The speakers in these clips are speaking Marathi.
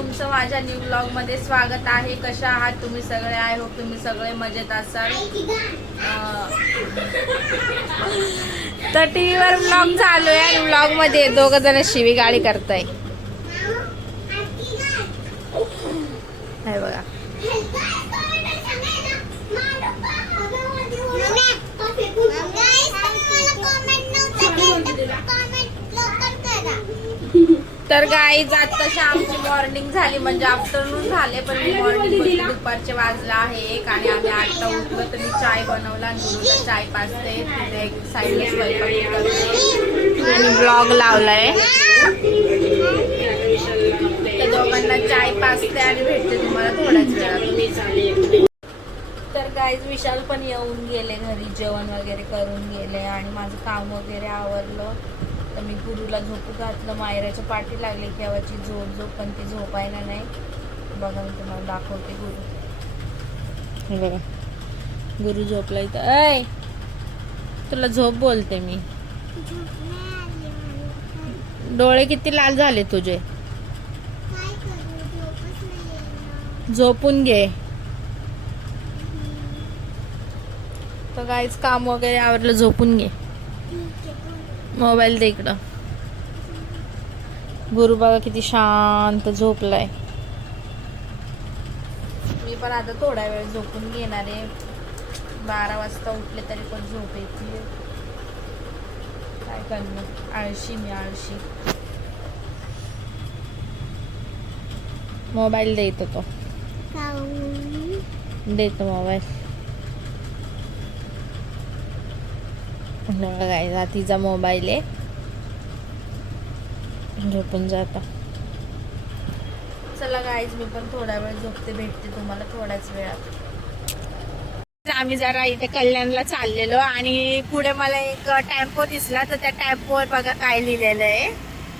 तुमचं माझ्या न्यू ब्लॉग मध्ये स्वागत आहे. कशा आहात तुम्ही सगळे? आय होप तुम्ही सगळे मजेत असाल. तर टीव्हीवर ब्लॉग चालू आहे आणि ब्लॉग मध्ये दोघ जण शिवी गाडी करताय. हे बघा. तर गाईज आत्ताशी आमची मॉर्निंग झाली, म्हणजे आफ्टरनून झाले, पण मॉर्निंग दुपारचे वाजला आहे 1 आणि आम्ही आता उठलो. तर मी चाय बनवला आणि गुरुला चाय पाजते, तिथे एक साईडला स्वयंपाक करते आणि ब्लॉग लावलाय. त्या दोघांना चाय पाजते आणि भेटते तुम्हाला थोड्याच वेळात. तर गाईज विशाल पण येऊन गेले घरी, जेवण वगैरे करून गेले आणि माझं काम वगैरे आवरलं. तर मी गुरुला झोपू घातलं. मायराच्या पाठी लागले केव्हाची झोप, पण ती झोपायला नाही. बघा मी तुम्हाला दाखवते. गुरु बघा, गुरु झोपला इथं. ऐ तुला झोप बोलते मी. डोळे किती लाल झाले तुझे. झोपून घे. तर गाईच काम वगैरे आवरलं, झोपून घे. मोबाईल दे इकडं. गुरु बघा किती शांत झोपलाय. मी पण आता थोडा वेळ झोपून घेणार आहे. 12 वाजता उठले तरी पण झोप येते. काय करणार, आळशी मी आळशी. मोबाईल देतो तो, देतो मोबाईल. बघा तिचा मोबाईल आहे, झोपून जाता. चला गाईज मी पण थोडा वेळ झोपते, भेटते तुम्हाला थोड्याच वेळात. आम्ही जरा इथे कल्याणला चाललेलो आणि पुढे मला एक टेम्पो दिसला. तर त्या टेम्पोवर बघा काय लिहिलेलं आहे.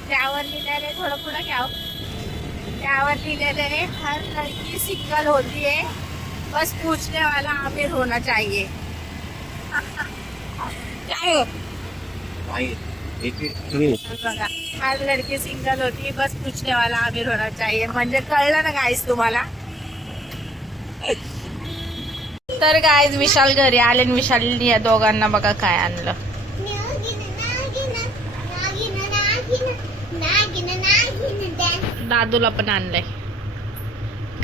त्यावर लिहिलेलं आहे, थोडं पुढं घ्या. त्यावर लिहिलेलं आहे, हर लड़की सिंगल होती है, बस पूछने वाला आमिर होना चाहिए. काय हो बघा, हर लड़की सिंगल होती, बस पूछने वाला आमिर होना चाहिए. म्हणजे कळलं ना गाईज तुम्हाला. तर गाईज विशाल घरी आले आणि विशालने या दोघांना बघा काय आणलं. दादूला पण आणलंय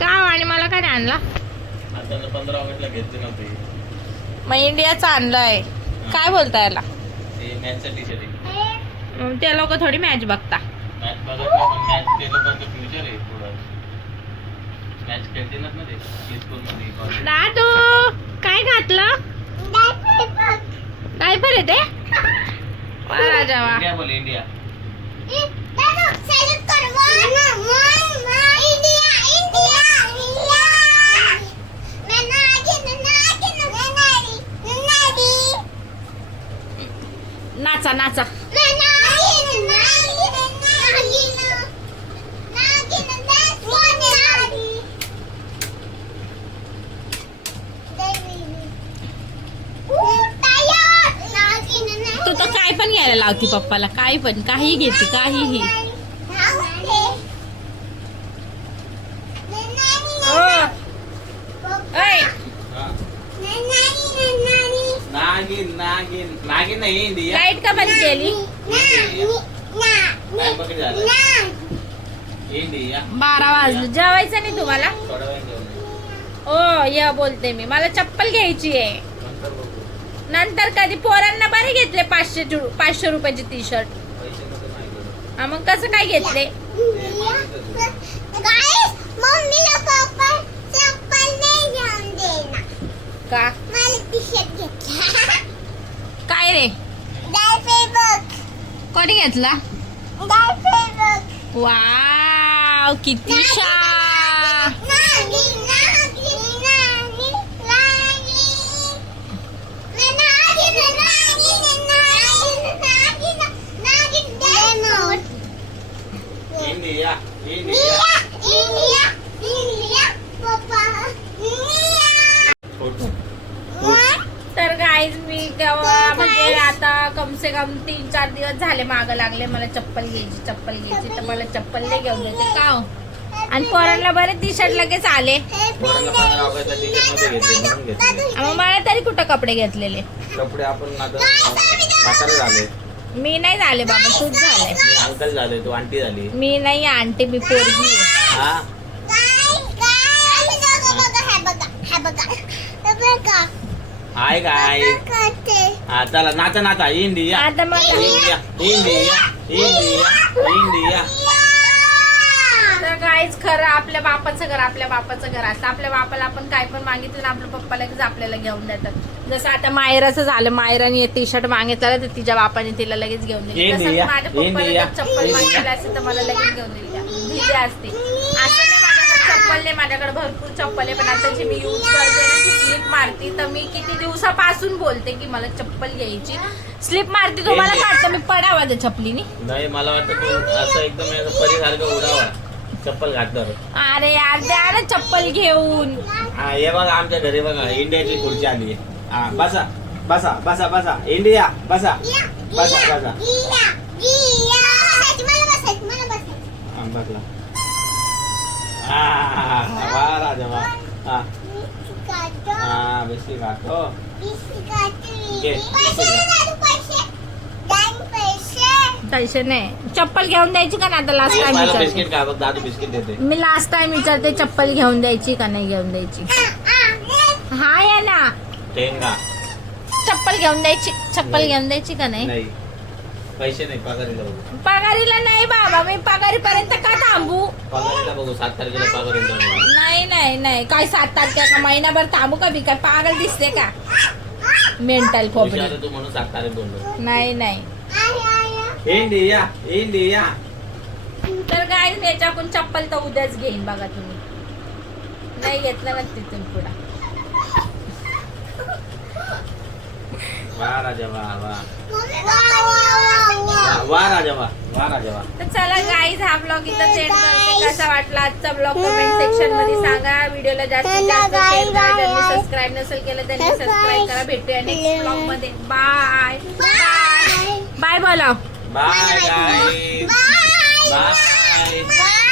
का आणि मला काय आणला. 15 ऑगस्टला घेतले नव्हते, मग इंडियाचा आणलाय. काय बोलता याला. मॅचचा टी-शर्ट आहे. ते लोक थोडी मॅच बघता. मॅच बघत नाही, पण मॅच ते लोकांचं फ्युचर आहे. थोडं मॅच खेळते ना ते स्कूल मध्ये. दादू काय घातलं. डायपर आहे ते. राजावा इंडिया बोल, इंडिया. नाचा नाचा. तू तर काय पण घ्यायला लावती पप्पाला, काही पण काही घेते, काहीही. नागिन नागिन नागिन नाही, इंडिया. लाईट का बंद केली. इंडिया 12 वाजले. जेवायचं नाही तुम्हाला. थोडा वेळ घेऊन ओ या बोलते मी, मला चप्पल घ्यायची आहे. नंतर बघू. नंतर कधी. पोरांना बरे घेतले 500 रुपयाचे टी-शर्ट. पैसे नको नाही घेऊ. मग कसं काय घेतले. का काय रे. कोणी घेतला. वाव किती छान. इंडिया इंडिया तर गाईज मी तेव्हा म्हणजे आता कम से कम 3-4 दिवस झाले मागं लागले मला चप्पल घ्यायची. तर मला चप्पल नाही घेऊन देते का हो. आणि पोरांना बरेच टी शर्ट लगेच आले. पोरांना 15 ऑगस्टला टी-शर्ट मध्ये घेतले म्हणून घेतले. मग मला तरी कुठं कपडे घेतलेले. कपडे आपण आता म्हातारे झाले. मी नाही झाले बाबा, तूच झाले. मी अंकल झाले, तू आंटी झाली. मी नाही आंटी, मी पोरगी आहे. हा हाय काय हा चला नाचा नाचा इंडिया आता मग इंडिया इंडिया इंडिया इंडिया. तर गाईच खरं आपल्या बापाचं घर आपल्या बापाचं घर असतं. आपल्या बापाला आपण काय पण मागितलं ना आपल्या पप्पा लगेच आपल्याला घेऊन देतात. जसं आता मायराचं झालं, मायराने टी शर्ट मागितलं तर तिच्या बापाने तिला लगेच घेऊन दिली. तसं इंडिया, माझ्या पप्पाला इंडिया, जर चप्पल मागितली असते तर मला लगेच घेऊन दिली असते. असं नाही माझ्याकडे चप्पल नाही, माझ्याकडे भरपूर चप्पल आहे. पण आता जी मी यूज करते ना ती स्लिप मारती. तर मी किती दिवसापासून बोलते की मला चप्पल घ्यायची. स्लिप मारती, तुम्हाला काय वाटतं मी पडावा त्या चपलीने? नाही मला वाटतं तू असं एकदम परीसारखं उडावा चप्पल घातल्यावर. अरे यार द्या ना चप्पल घेऊन. हा हे बघा आमच्या घरी बघा इंडियाची खुर्ची आली आहे. हा बसा बसा बसा बसा इंडिया बसा बसा बसा. हा बसला. वा राजा वा. हा हा बिस्किट खातो. पैसे नाही, चप्पल घेऊन द्यायची का ना आता? लास्ट टाइम विचारते बिस्किट खा बघ दादू बिस्किट देते. मी, लास्ट टाइम विचारते चप्पल घेऊन द्यायची का नाही घेऊन द्यायची. हा या ना, टेंगा चप्पल घेऊन द्यायची, चप्पल घेऊन द्यायची का नाही? नाही पैसे नाही पगारीला बघू. पगारीला नाही बाबा, मी पगारीपर्यंत का थांबू? पगारीला बघू 7 तारखेला पगारीला बघू. नाही नाही नाही, काय 7 तारखेला महिनाभर थांबू का? मी काय पागल दिसते का? मेंटल खोपडी. विचारलं तू म्हणून 7 तारीख बोललो. नाही नाही. India India. तर काय मी याच्याकडून चप्पल तर उद्याच घेईन बघा तुम्ही. नाही घेतलं ना तिथून पुढे. वा राजा वा वा वा राजा वा वा राजा वा. तर चला गाईज हा ब्लॉग इथं सेंड करते. कसा वाटला आजचा ब्लॉग कमेंट सेक्शन मध्ये सांगा. व्हिडिओला जास्तीत जास्त शेअर करा. ज्यांनी सबस्क्राईब नसेल केलं त्यांनी सबस्क्राईब करा. भेटूया नेक्स्ट ब्लॉग मध्ये. बाय बाय बाय बोला. Bye bye bye.